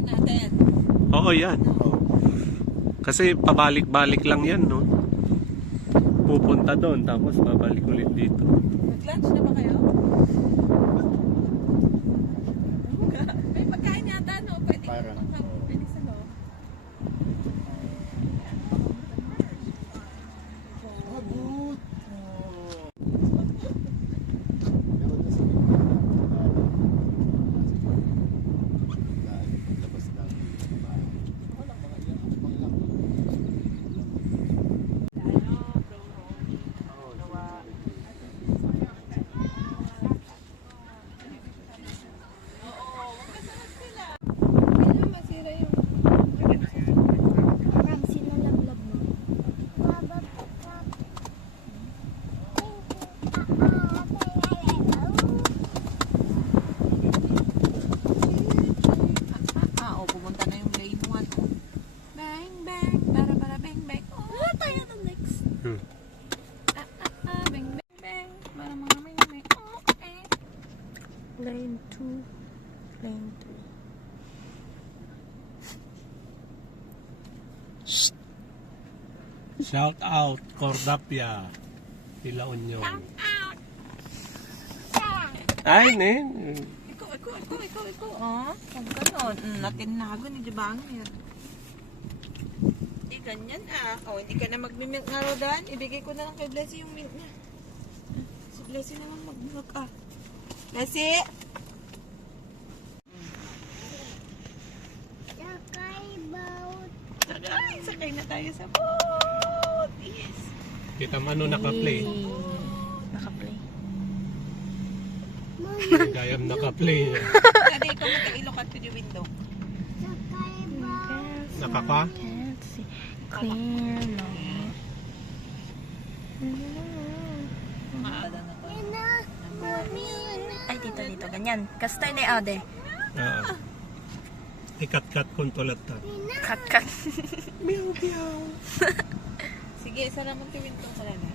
Yan natin. Oo, yan. Kasi pabalik-balik lang yan, no? Pupunta doon, tapos babalik ulit dito. Nag-lunch na ba kayo? May pagkain yata, no? Pwede Parang. pwede sa loob. Abot! Masira yung... Parang sinalaglag mo. Pumunta na yung lane 1. Bang, bang, para, bang, bang. Oh, tayo na next. Bang, bang, bang. Para mga bang, bang. Oh, eh. Lane 2. Lane 3. Shout out, Cordapia. Pila Union. Ay, nen. Ikaw. Oh, kung gano'n. Natinago ni Jibang yan. Hindi ganyan Oh, hindi ka na mag-milk nga Rodan. Ibigay ko na lang kay Blessy yung milk niya. Si Blessy naman mag-milk Blessy! Sakay na tayo sa boat. Yes. Kita mo ano naka-play. Naka-play. Gayam naka-play. Daddy, ikaw magka-look at to the window. Nakaka? Can't see clear no. Ay, dito. Ganyan. Kastay na ade. Ikat-kat kung tulat ta. Kat. Sige, sara mo to window sa lala.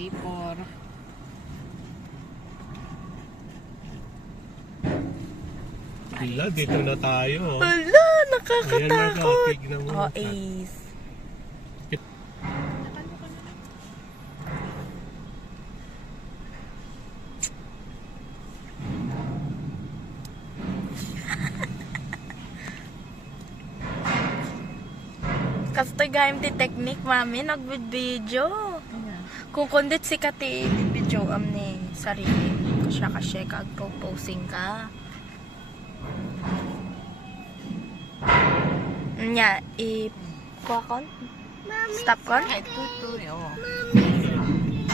4. Hila, dito na tayo. Hala, Ayan na nakakatakot. tignan mo. Oh, ace. Kastoy gayam ti technique, mami, nag-video. Kung kundit si Kati, video ni sarili. Kasya kag proposing ka. Nya, kuha kon? Stop kon? Ay, ito. Oh.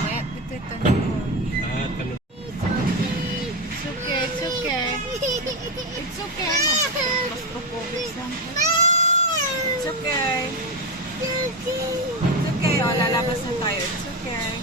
Ah, tanong. It's okay. It's okay. Mas propose lang. It's okay. It's okay. Oh, lalabas na tayo. It's okay.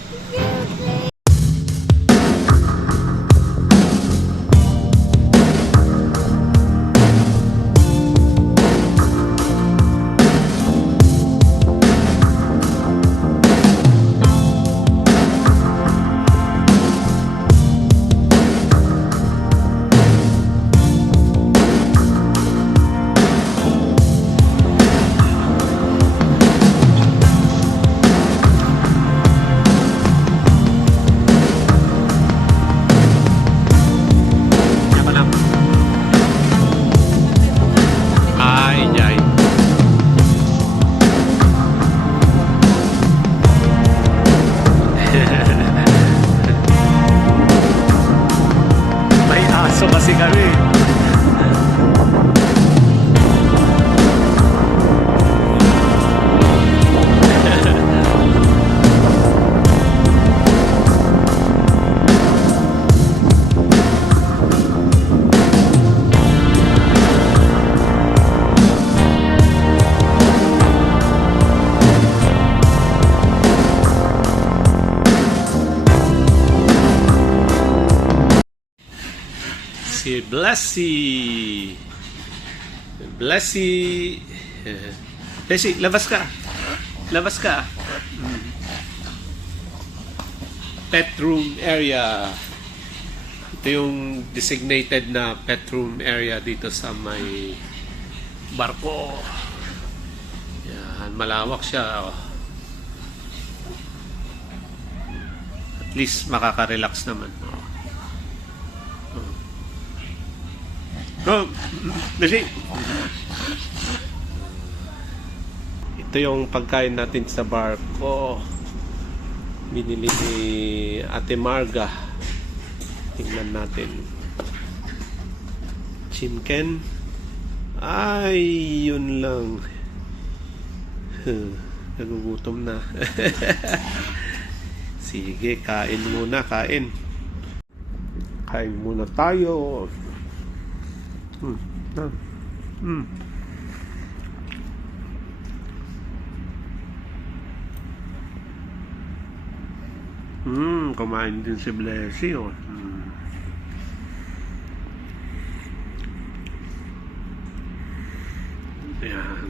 Yan ka lang. Ay. May aso kasi kami. Si Blessy. Blessy, labas ka. Pet room area. Ito yung designated na pet room area dito sa may barko. Yan, malawak siya. At least makaka-relax naman. Oh, Desi. Ito yung pagkain natin sa barko. Binili ni Ate Marga. Tingnan natin. Chimken. Ay, yun lang. Nagugutom na. Sige, kain muna, kain. Kain muna tayo. Kumain din si Blessy, oh. Ayan.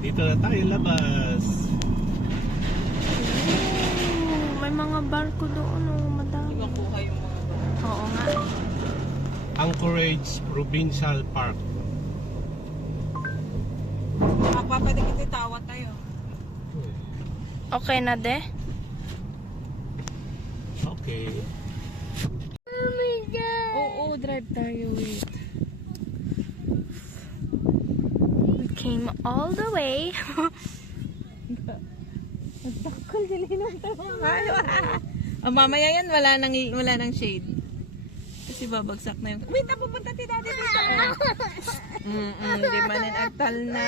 Dito na tayo labas. May mga barko doon, oh, madami. Makuha yung mga Oo nga. Anchorage Provincial Park. Magpapadikit tawa tayo. Okay na, de? Okay. Oo, drive tayo. Wait. We came all the way. Nagtakol sila ng mamaya yan, wala nang shade. Kasi babagsak na yung... Wait, napupunta si daddy dito. Di manin agtal na.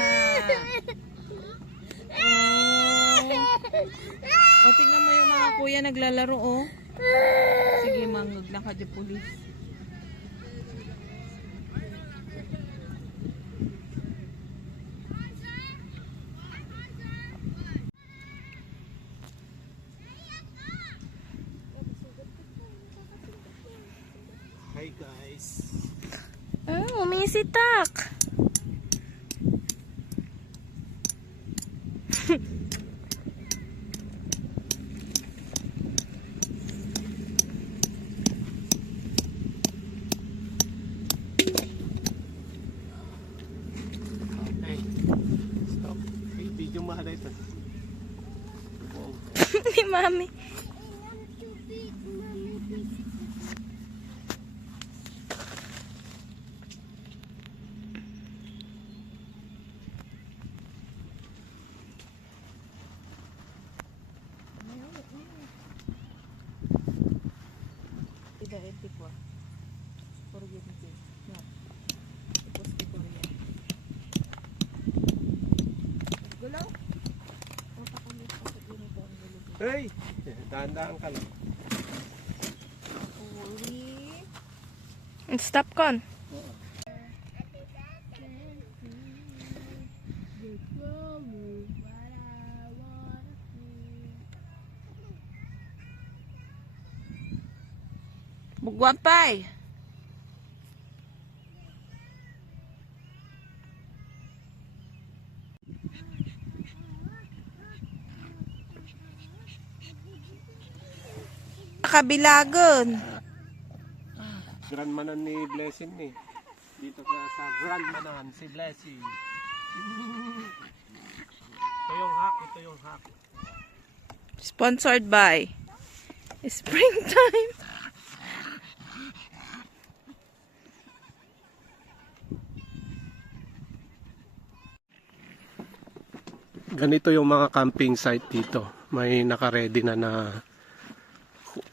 Tingnan mo yung mga kuya naglalaro, oh. Sige, mangog na ka, di pulis. Hi guys. Umisitak. Okay. Stop. Hey, video mo halay ito. Ni mami. Hey! Daan-daan ka lang. Huli. Stop kon. Bugwapay. Kabilagon. Grandmanan ni Blessing eh. Dito ka sa grandmanan si Blessing. Ito yung hack, ito yung hack. Sponsored by Springtime. Ganito yung mga camping site dito. May naka-ready na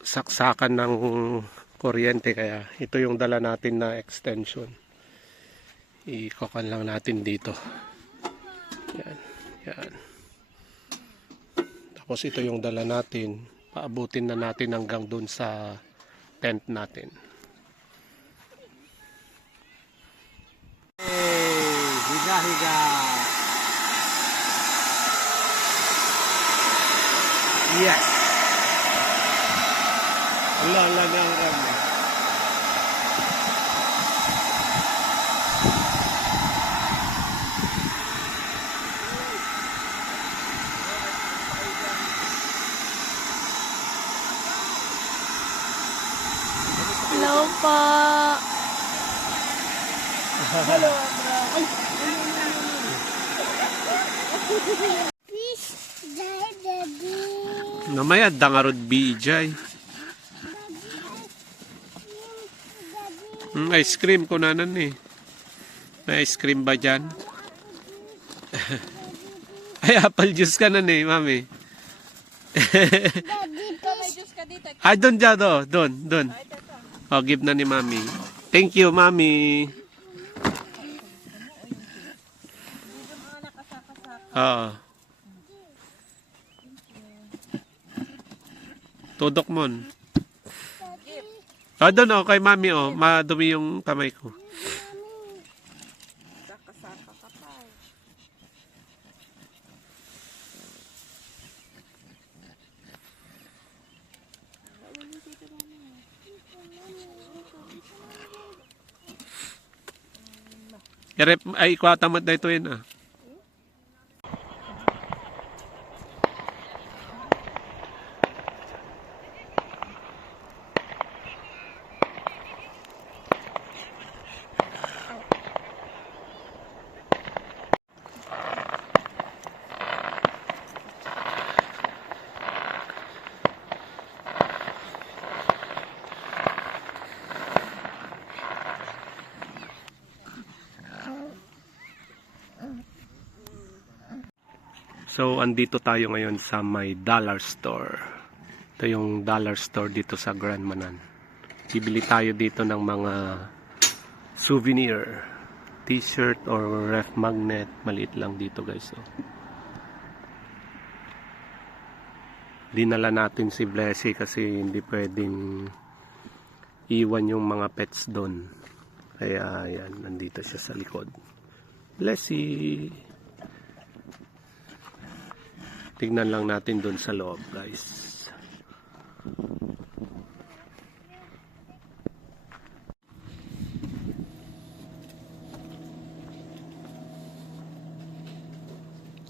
saksakan ng kuryente, kaya ito yung dala natin na extension. Ikokan lang natin dito. Yan, yan. Tapos ito yung dala natin. Paabutin na natin hanggang dun sa tent natin. Hey, higa higa. Yes. Ala na ang rami. Hello po. Namaya dangarod bijay. Ice cream ko nanan eh. May ice cream ba dyan? Ay, apple juice ka na eh, mami. Ay, doon dyan, doon. Oh, give na ni mami. Thank you, mami. Oo. Tudok mon. Ah, doon oh, kay mami oh. Madumi yung kamay ko. Saka-saka ka pa. Irep, ay, ikuha tamad na ito yun ah. So, andito tayo ngayon sa may dollar store. Ito yung dollar store dito sa Grand Manan. Bibili tayo dito ng mga souvenir, t-shirt or ref magnet. Maliit lang dito guys. Oh. Dinala natin si Blessy kasi hindi pwedeng iwan yung mga pets doon. Kaya yan, nandito siya sa likod. Blessy! Tignan lang natin doon sa loob, guys.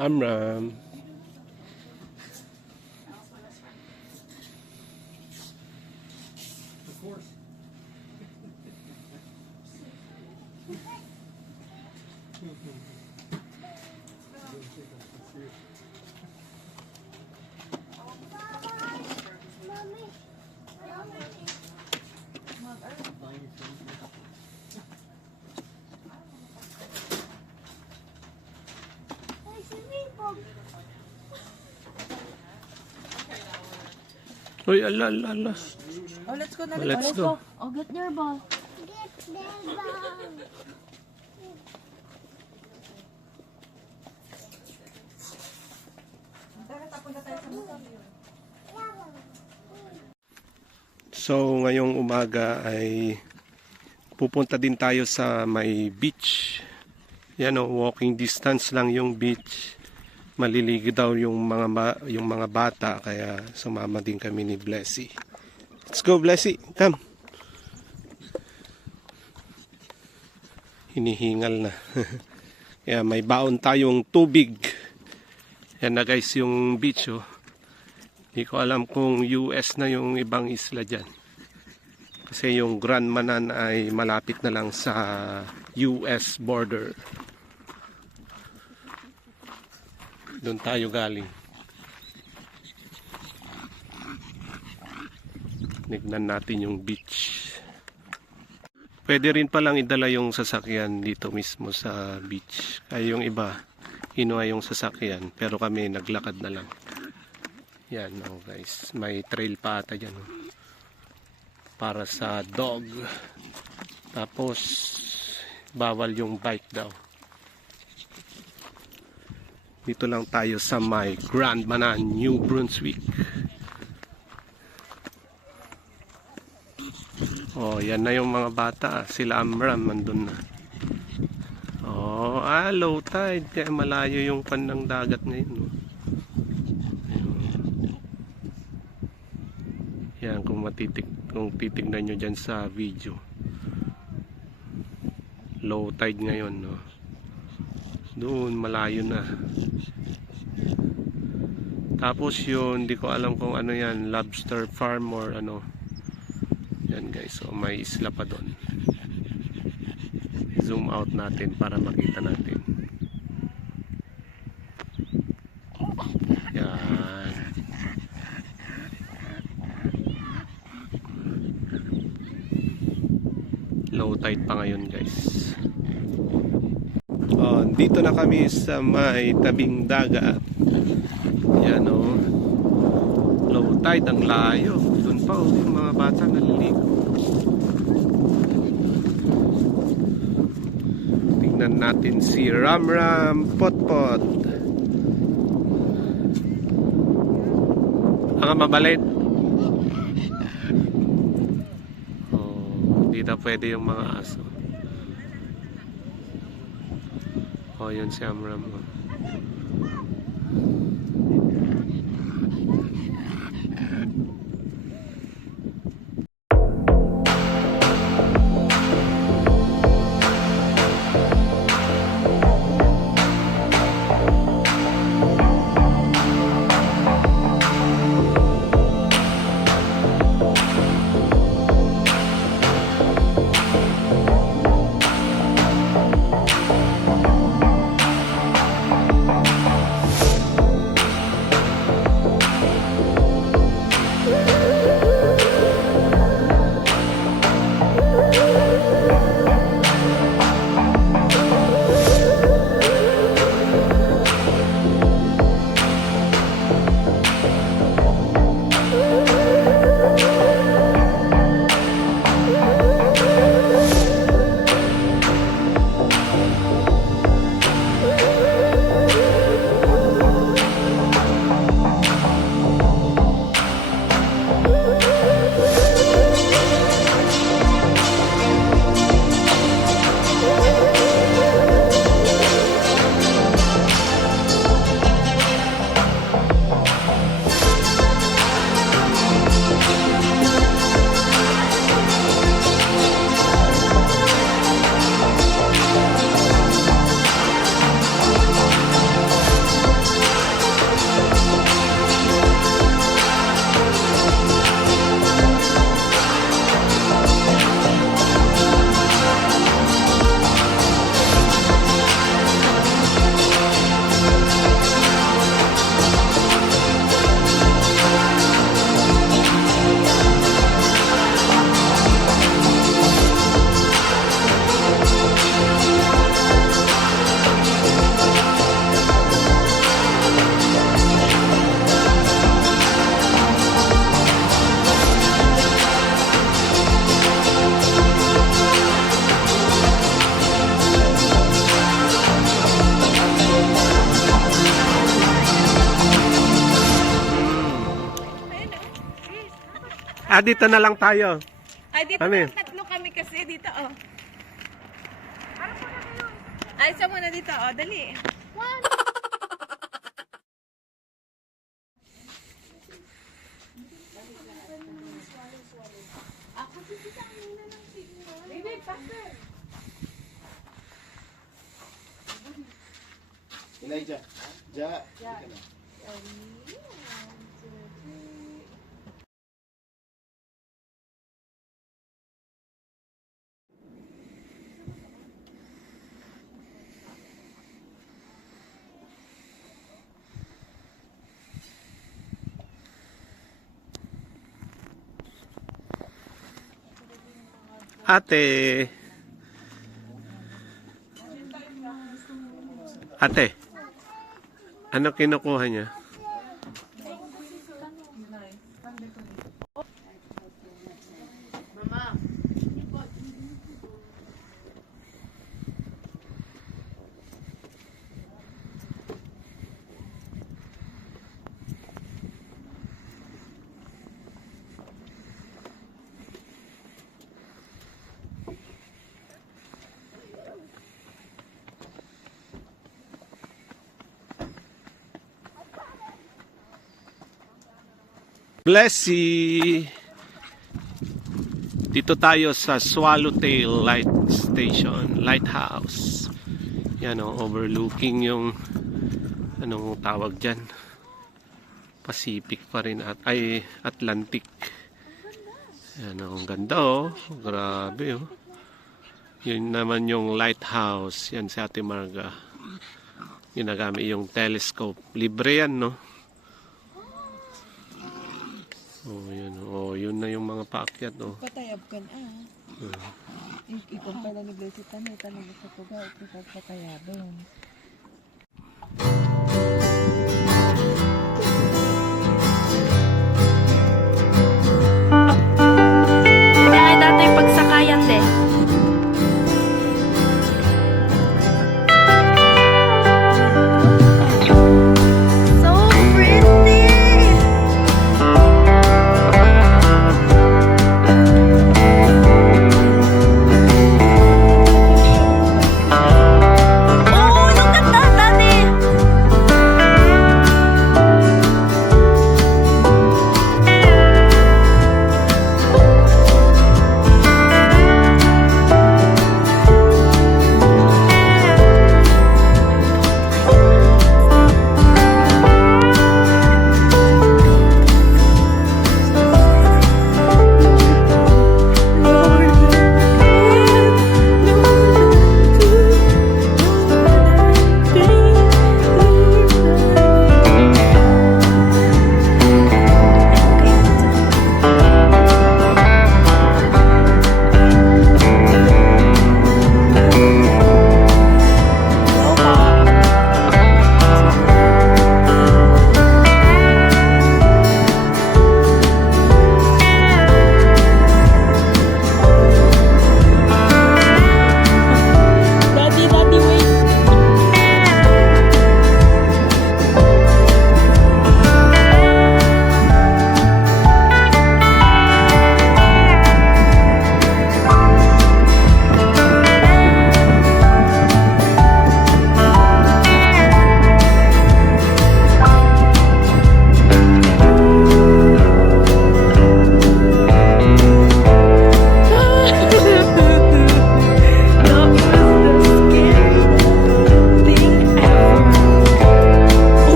Amram. Of course. Uy, ala, ala, ala. Oh, let's go na. Let's go. Oh, get your ball. Tara, tapon na tayo sa motor. So ngayong umaga ay pupunta din tayo sa may beach. Yan o, walking distance lang yung beach. Maliligo daw yung mga bata, kaya sumama din kami ni Blessy. Let's go, Blessy, come. Hinihingal na. Kaya may baon tayong tubig. Yan na guys yung beach oh. Hindi ko alam kung US na yung ibang isla dyan. Kasi yung Grand Manan ay malapit na lang sa US border. Doon tayo galing. Tignan natin yung beach. Pwede rin palang idala yung sasakyan dito mismo sa beach. Kaya yung iba, kinuha yung sasakyan. Pero kami naglakad na lang. Yan oh guys. May trail pa ata dyan. Oh. Para sa dog. Tapos, bawal yung bike daw. Dito lang tayo sa may Grand Manan, New Brunswick. Oh, yan na yung mga bata. Sila Amram, andun na. Oh, low tide. Kaya malayo yung pandang dagat ngayon. No? Yan, kung titignan nyo dyan sa video. Low tide ngayon, no? Doon, malayo na. Tapos yun, hindi ko alam kung ano yan, lobster farm or ano. Yan guys, so may isla pa doon. Zoom out natin para makita natin. Yan. Low tide pa ngayon guys. Oh, dito na kami sa may tabing dagat. Yan oh. Low tide, ang layo. Doon pa oh, yung mga bata naliligo. Tingnan natin si Ramram Potpot. Ang mabalit. Oh, hindi na pwede yung mga aso. Oh, yun si Amram. Dito na lang tayo. Ay, dito Kami. na, tatlo kami kasi dito, oh. Ay, isa muna dito, oh. Dali. Elijah. Ja. Ate. Ate. Ano kinukuha niya? Blessy! Dito tayo sa Swallowtail Light Station, Lighthouse. Yan o, overlooking yung anong tawag dyan. Pacific pa rin at ay Atlantic. Yan o, ang ganda o. Grabe o. Yun naman yung lighthouse. Yan si Ate Marga. Ginagamit yung telescope. Libre yan no. Oh, yan. Oh, yun na yung mga paakyat, oh. Patayab ka na, Ikon pala ni Blessy tanay, tanay sa tuga, ito patayabin. Kaya dito yung pagsakayan din. So pretty! Oh, look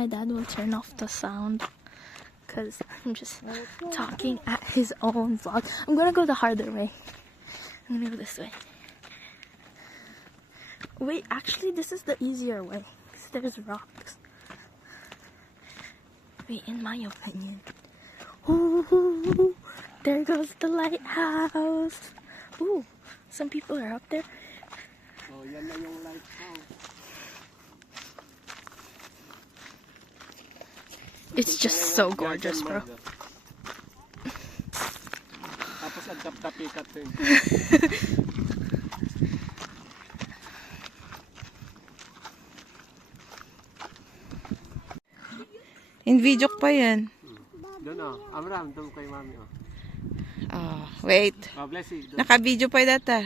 my dad will turn off the sound because I'm just talking at his own vlog. I'm gonna go the harder way. I'm gonna go this way. Wait, actually this is the easier way because there's rocks. Wait, in my opinion. Ooh, there goes the lighthouse. Ooh, some people are up there. Oh, yan na yung lighthouse. It's just so gorgeous, bro. Tapos ang tap-tapikat din. In video pa yan. Doon oh. Amram, doon kay mami oh. Oh, wait. Oh, bless you. Naka-video pa data.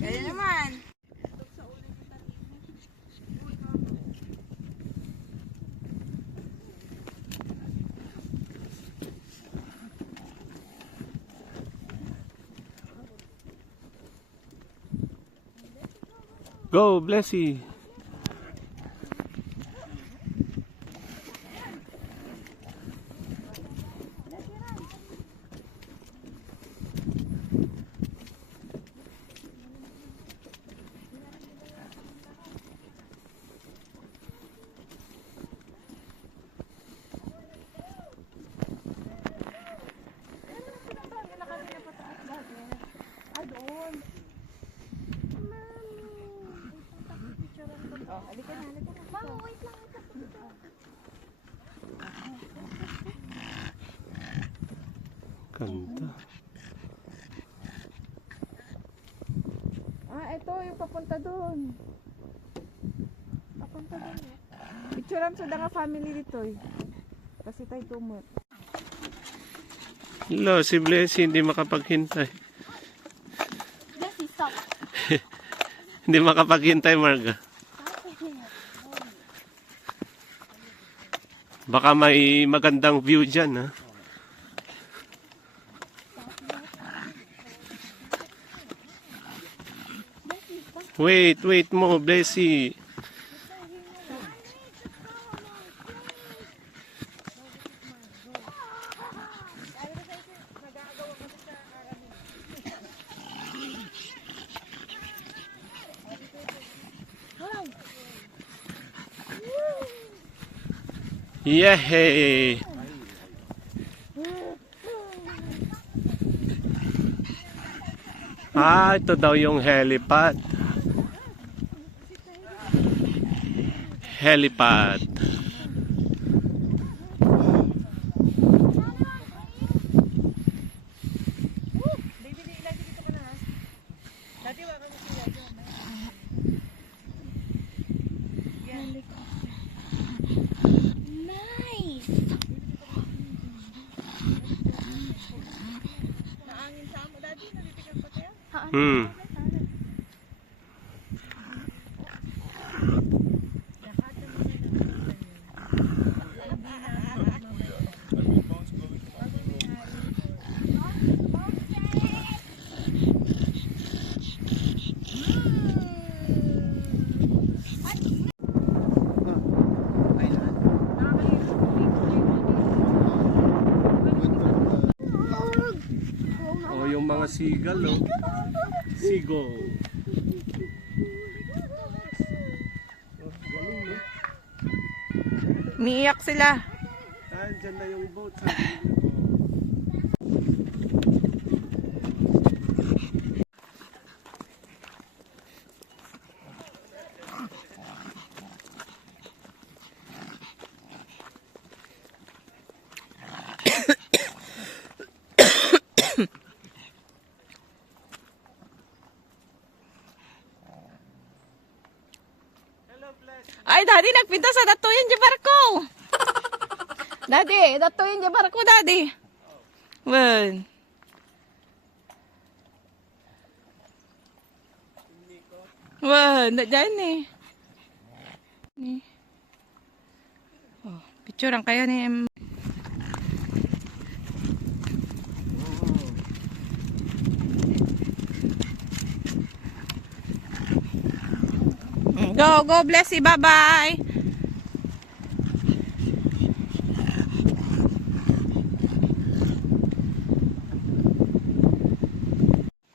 Kaya naman. Go, Blessy. Ganda. Ito yung papunta doon. Papunta doon. Picturean sa nga family dito eh. Kasi tayo tumot. Hello, si Blessy hindi makapaghintay. Blessy, stop. Hindi makapaghintay, Marga. Baka may magandang view dyan, ha? Wait mo, Blessy. Yehey! Ito daw yung helipad. Helipad. Nice. Oh, yung mga seagull, oh. Seagull. Umiiyak sila. Dyan na yung boat. Sabi niyo. Ay, daddy, nagpinta sa datuyan di barko. Daddy, datuyan di barko, daddy. Wen. Wen, dyan eh. Oh, picturean kayo ni Go! Go, Blessy. Bye-bye.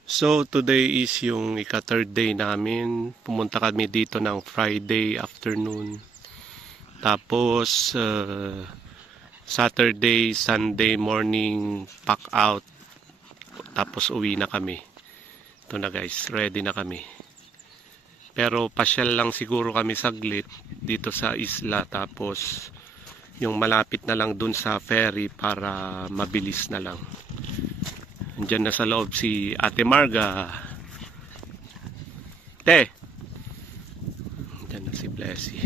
So today is yung ika-third day namin. Pumunta kami dito ng Friday afternoon. Tapos Saturday, Sunday morning pack out. Tapos uwi na kami. Ito na guys, ready na kami. Pero pasyal lang siguro kami saglit dito sa isla. Tapos yung malapit na lang dun sa ferry para mabilis na lang. Diyan na sa loob si Ate Marga. Te! Diyan na si Blessy.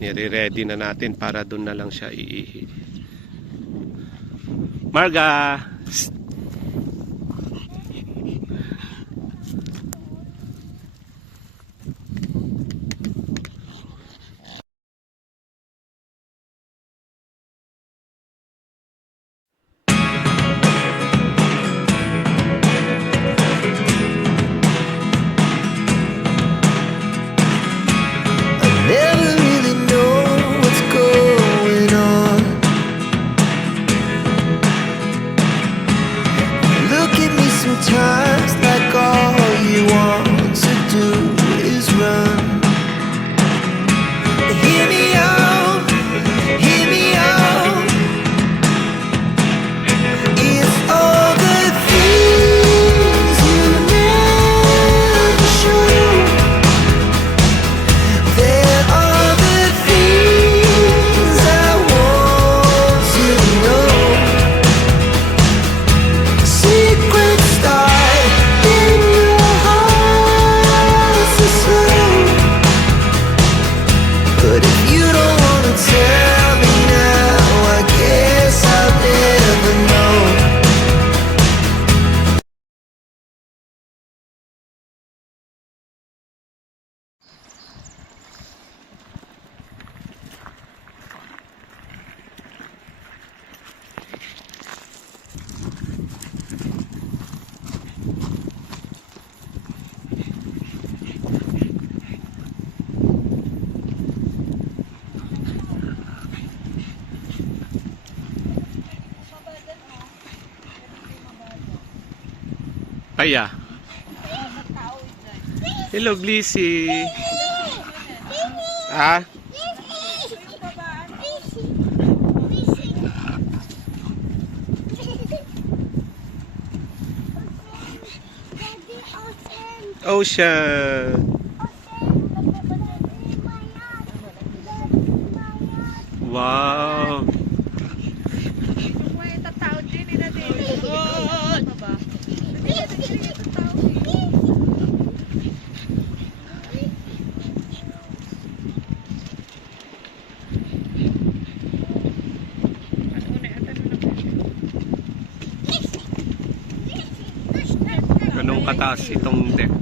Nire-ready na natin para doon na lang siya iihi. Marga! Psst! Never really know what's going on. Look at me sometimes like all you want to do is run. Hear me out, hear me out. It's all the things you never show. There are the things I want to know. Secrets start in your heart so slow. But if you don't wanna tell me now, I guess I'll never know. Aya. Hello, Blissy. Ah? Ocean. Wow. Ganun kataas itong deck.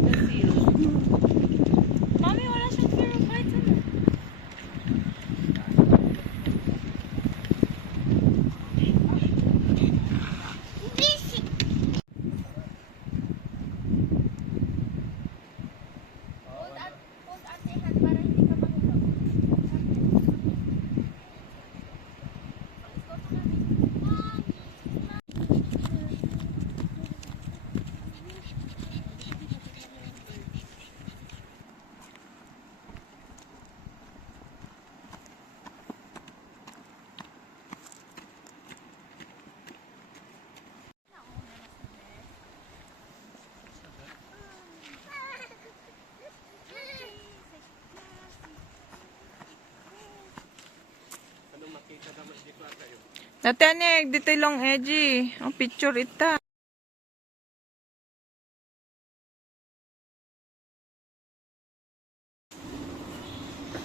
Mami, wala siyang purified ano? Natanig, dito long edgy. Ang picture ita.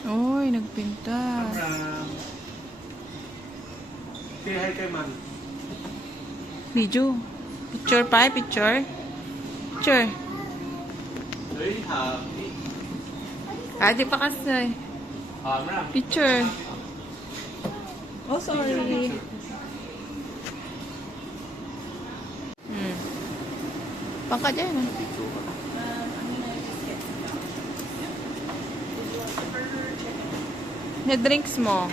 Uy, nagpinta. Say hi kay man. Video. Picture pa, picture. Picture. Very happy. Ah, di pa kasi. Picture. Oh, sorry. Pangka dyan. Na drinks mo.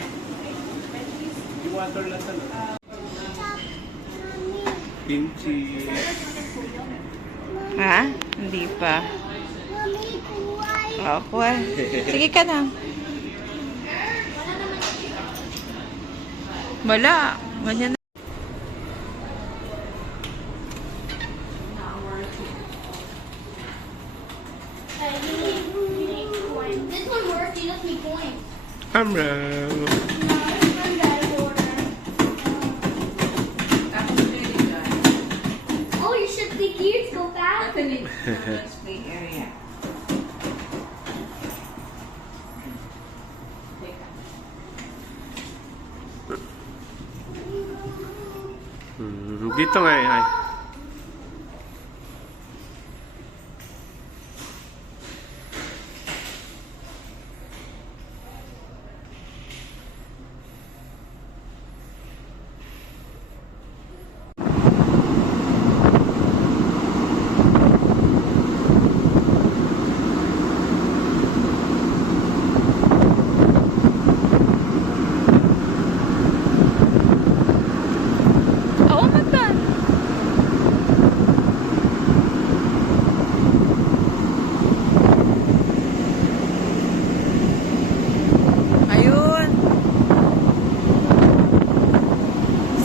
Yung water lang sana. Kimchi. Ha? Hindi pa. Ako sige ka na. Wala. Ganyan na. This one works, you just need coins. Camera. Oh, you should click here to go fast. Play area. Dito nga eh. Ay. Oo, matan. Ayun.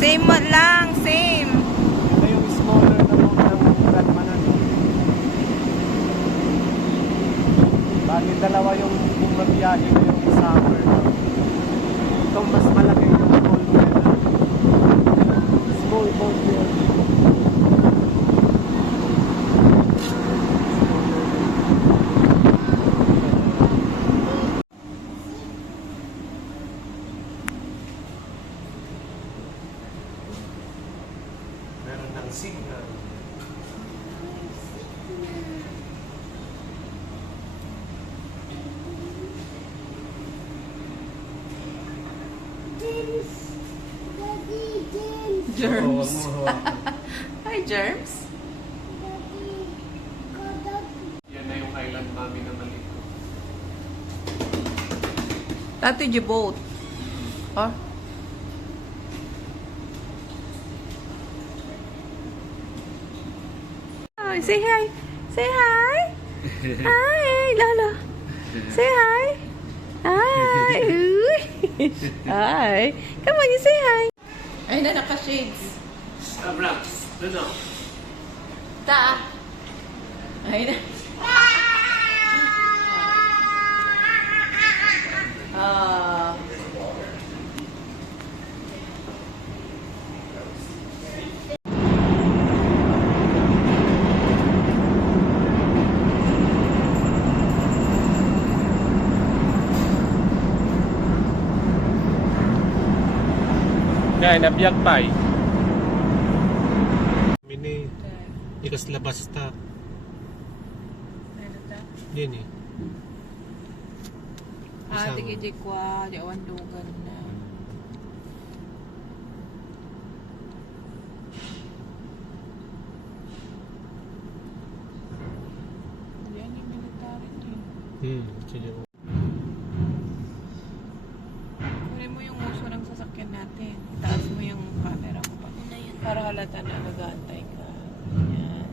Same lang, same. Ito yung smaller na mo ng Batmanan. Bali dalawa yung bumabiyahe na yung summer. Itong mas malaki yung cold weather. Small cold weather. Meron ng signal. Germs. Hi, germs. Yan na yung island mami na maliit. Tati, you boat. Oh. Oh, say hi. Say hi. Hi, Lala. Say hi. Hi. Uy. Hi. Come on, you say hi. Ay na, naka-shades. Abrams, ano? Ta. Ay na. Ah. Yan, nabiyag pa eh. Mini, ikas labas ta. Ano ta? Yan eh. Ah, Isang- tige kwa, di awan dugan na. Yan yung military niya. Sige. Kunin mo yung uso ng sasakyan natin. Taas mo yung camera mo pa. Para halata na nag-aantay ka. Yan.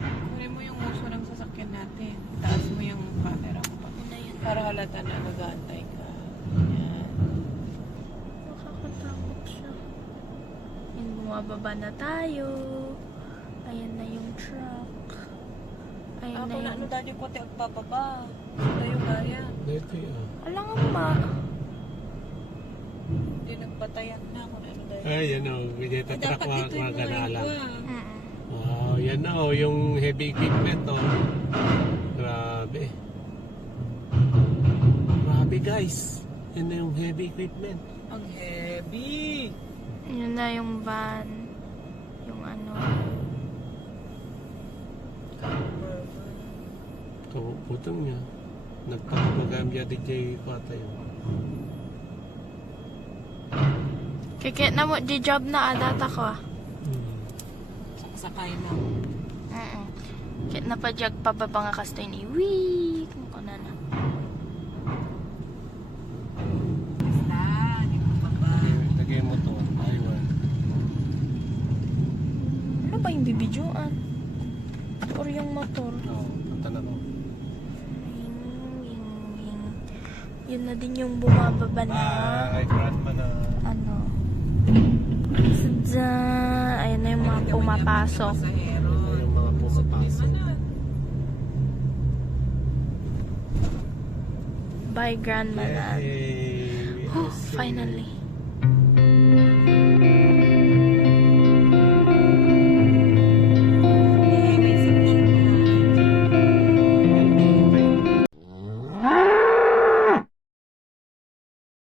Kunin mo yung uso ng sasakyan natin. Taas mo yung camera mo pa. Para halata na nag-aantay ka. Yan. Nakakatakot siya. Yan, bumababa na tayo. Ayan na yung truck. Ayan Ako na na yung... ano dali ko te agpapaba. Sila yung gaya. Dito ah. Alang ma. Hindi nagpatayan na ako na ano dali. Ay, yan o. Bigay ta truck Dapat dito yung mga maganala. iba. Wow, yan na o. Yung heavy equipment o. Grabe. Grabe guys. Yan na yung heavy equipment. Ang heavy. Yun na yung van. Yung ano. Putong niya. Nagpapagambya DJ Pata yun. Kikit na mo, di job na adata ko ah. Sakay na. Kaya napadyag pababa nga kasto ni wee. Kung ko na na. Lagay mo to. Aywan. Ano ba yung bibidyoan? Or yung motor? Oo, punta na ko. Yun na din yung bumababa na. Ay, grandma na. Ano? Sadya. Ayan na yung mga pumapasok. Yung mga pumapasok. Bye, grandma na. Yay! Oh, finally.